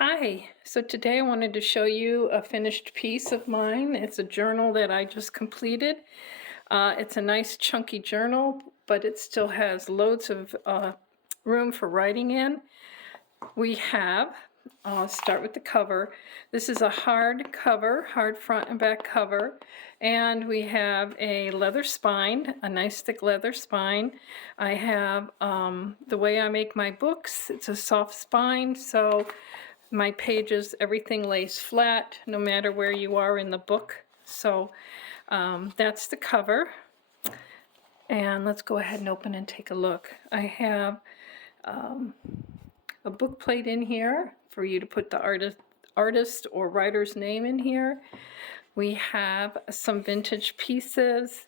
Hi, so today I wanted to show you a finished piece of mine. It's a journal that I just completed. It's a nice chunky journal, but it still has loads of room for writing in. We have, I'll start with the cover. This is a hard cover, hard front and back cover. And we have a leather spine, a nice thick leather spine. I have, the way I make my books, it's a soft spine, so my pages, everything lays flat no matter where you are in the book. So that's the cover. And let's go ahead and open and take a look. I have a book plate in here for you to put the artist or writer's name in here. We have some vintage pieces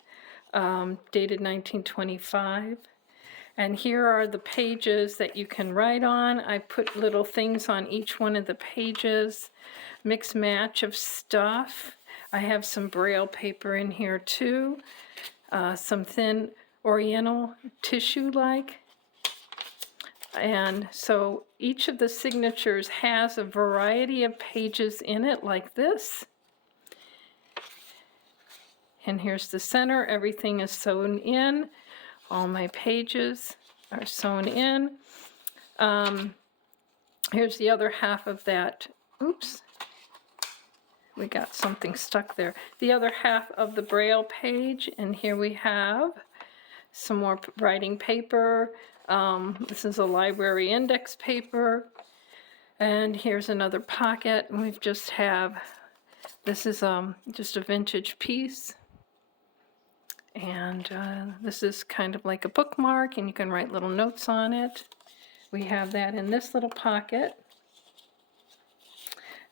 dated 1925. And here are the pages that you can write on. I put little things on each one of the pages. Mix match of stuff. I have some braille paper in here too. Some thin oriental tissue-like. And so each of the signatures has a variety of pages in it like this. And here's the center. Everything is sewn in. All my pages are sewn in. Here's the other half of that. Oops. We got something stuck there. The other half of the braille page, and here we have some more writing paper. This is a library index paper. And here's another pocket. And we just have, this is just a vintage piece. And this is kind of like a bookmark, and you can write little notes on it. We have that in this little pocket.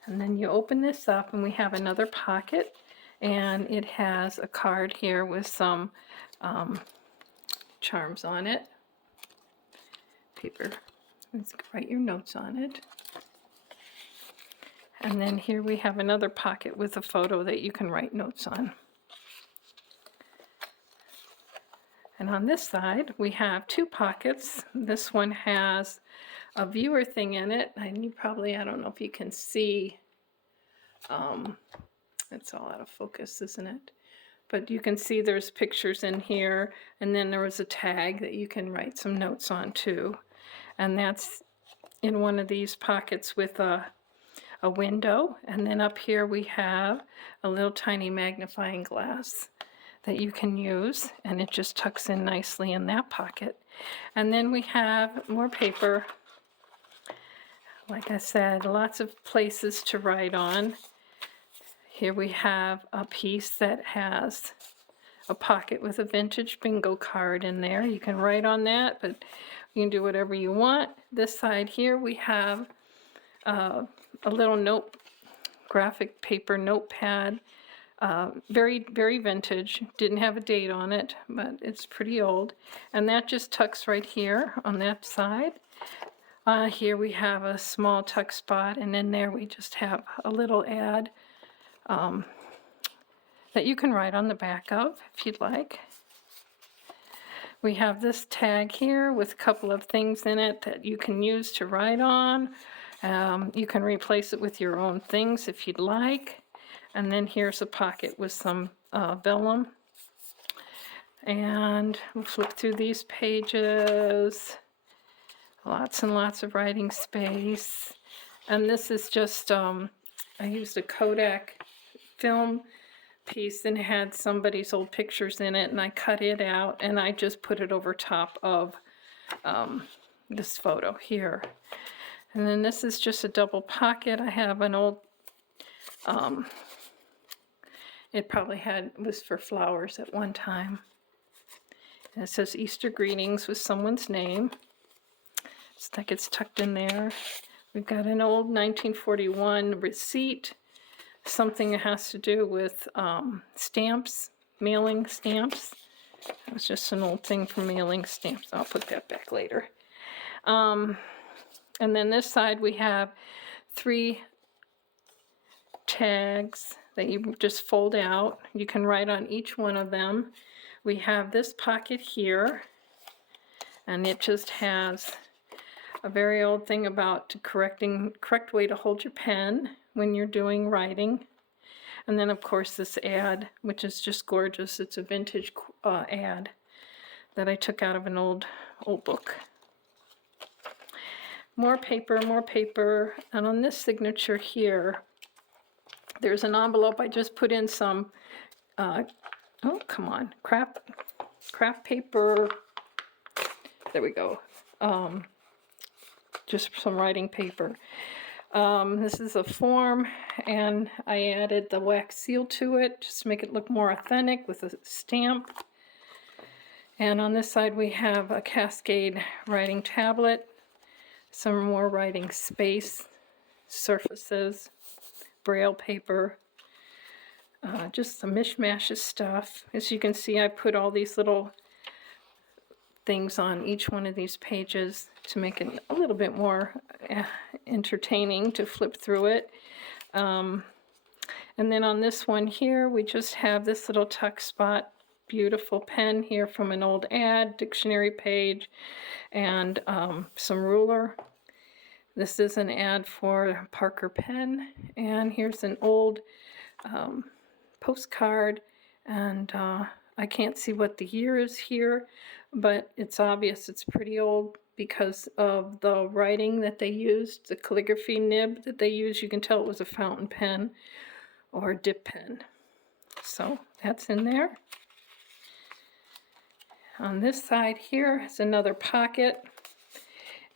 And then you open this up, and we have another pocket. And it has a card here with some charms on it. Paper. Let's write your notes on it. And then here we have another pocket with a photo that you can write notes on. And on this side, we have two pockets. This one has a viewer thing in it. And you probably, I don't know if you can see, it's all out of focus, isn't it? But you can see there's pictures in here. And then there was a tag that you can write some notes on too. And that's in one of these pockets with a window. And then up here we have a little tiny magnifying glass that you can use, and it just tucks in nicely in that pocket. And then we have more paper. Like I said, lots of places to write on. Here we have a piece that has a pocket with a vintage bingo card in there. You can write on that, but you can do whatever you want. This side here we have a little graphic paper notepad. Very, very vintage. Didn't have a date on it, but it's pretty old. And that just tucks right here on that side. Here we have a small tuck spot, and in there we just have a little ad that you can write on the back of if you'd like. We have this tag here with a couple of things in it that you can use to write on. You can replace it with your own things if you'd like. And then here's a pocket with some vellum. And we'll flip through these pages. Lots and lots of writing space. And this is just, I used a Kodak film piece and had somebody's old pictures in it, and I cut it out and I just put it over top of this photo here. And then this is just a double pocket. I have an old, it probably was for flowers at one time. And it says Easter greetings with someone's name. It's like it's tucked in there. We've got an old 1941 receipt, something that has to do with stamps, mailing stamps. It was just an old thing for mailing stamps. I'll put that back later. And then this side we have 3 tags that you just fold out. You can write on each one of them. We have this pocket here, and it just has a very old thing about correct way to hold your pen when you're doing writing. And then of course this ad, which is just gorgeous. It's a vintage ad that I took out of an old book. More paper, and on this signature here, there's an envelope. I just put in some, oh come on, craft paper, there we go, just some writing paper. This is a form, and I added the wax seal to it, just to make it look more authentic with a stamp. And on this side we have a Cascade writing tablet, some more writing space, surfaces, braille paper, just a mishmash of stuff. As you can see, I put all these little things on each one of these pages to make it a little bit more entertaining to flip through it. And then on this one here, we just have this little tuck spot, beautiful pen here from an old ad, dictionary page, and some ruler. This is an ad for Parker pen, and here's an old postcard, and I can't see what the year is here, but it's obvious it's pretty old because of the writing that they used, the calligraphy nib that they used. You can tell it was a fountain pen or a dip pen. So that's in there. On this side here is another pocket,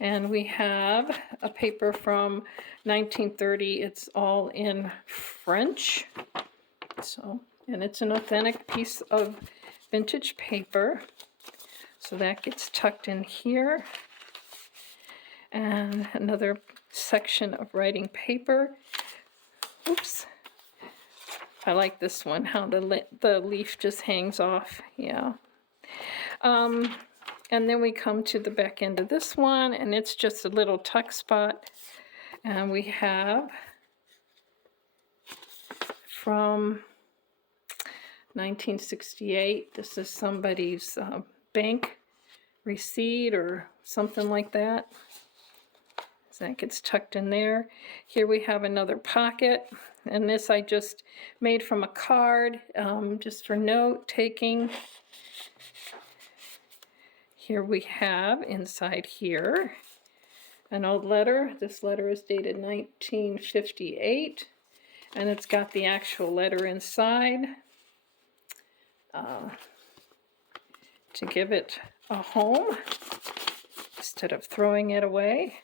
and we have a paper from 1930. It's all in French. So, and it's an authentic piece of vintage paper. So that gets tucked in here. And another section of writing paper. Oops. I like this one, how the leaf just hangs off. Yeah. And then we come to the back end of this one, and it's just a little tuck spot. And we have from 1968, this is somebody's bank receipt or something like that. So that gets tucked in there. Here we have another pocket, and this I just made from a card, just for note taking. Here we have inside here an old letter. This letter is dated 1958, and it's got the actual letter inside to give it a home instead of throwing it away.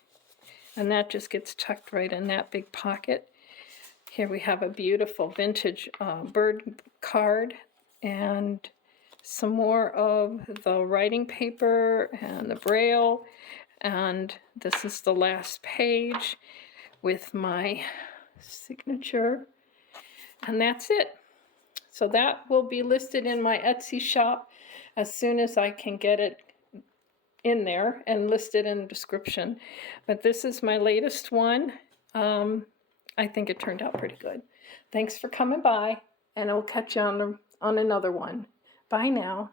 And that just gets tucked right in that big pocket. Here we have a beautiful vintage bird card, and some more of the writing paper and the braille, and this is the last page with my signature, and that's it. So that will be listed in my Etsy shop as soon as I can get it in there and listed in the description. But this is my latest one. I think it turned out pretty good. Thanks for coming by, and I'll catch you on another one. Bye now.